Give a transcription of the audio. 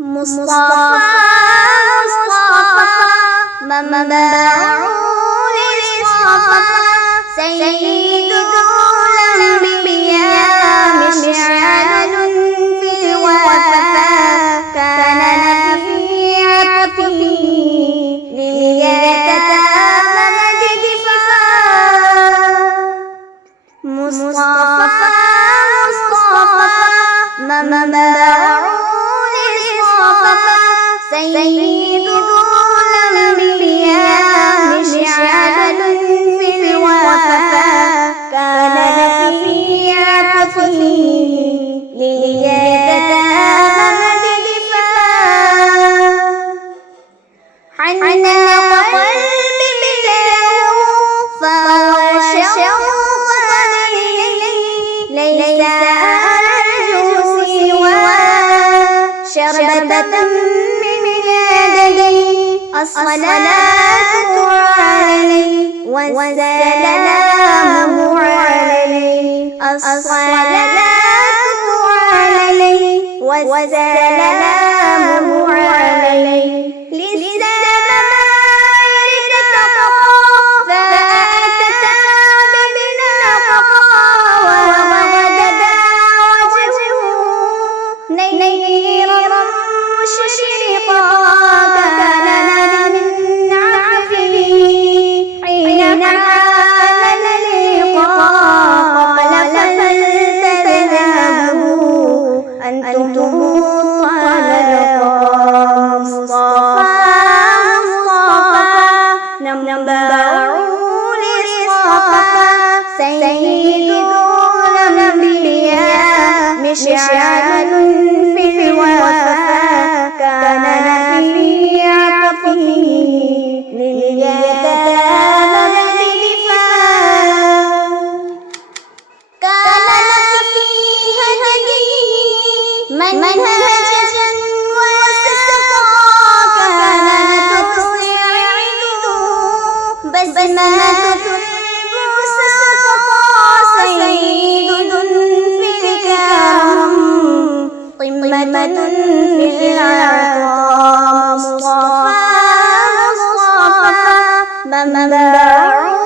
مصطفى منبع للصفا سيد الأنبياء مشعل في الوفا كان في عطفه لليتامى دفاع مصطفى منبع سيد الأنبياء مشعل في الوفا كان في عطفه لليتامى دفاع حنان قلبي له فهو شوقا إليه ليس أرجو سوى شربة الصلاة عليه والسلام عليه الصلاة عليه والسلام عليه للسماء ارتقى فأتت بالنقى ووجد وجهه نيرا مشرقا أنتم الطلقاء مصطفى منبع للصفا سيد الأنبياء مشعل في الوفا كان في عطفه لليتامى دفاع كان في هديه منهجا واستقى كان تسعده بسمة المساقى سيد في الكرم قمة في العطاء مصطفى منبع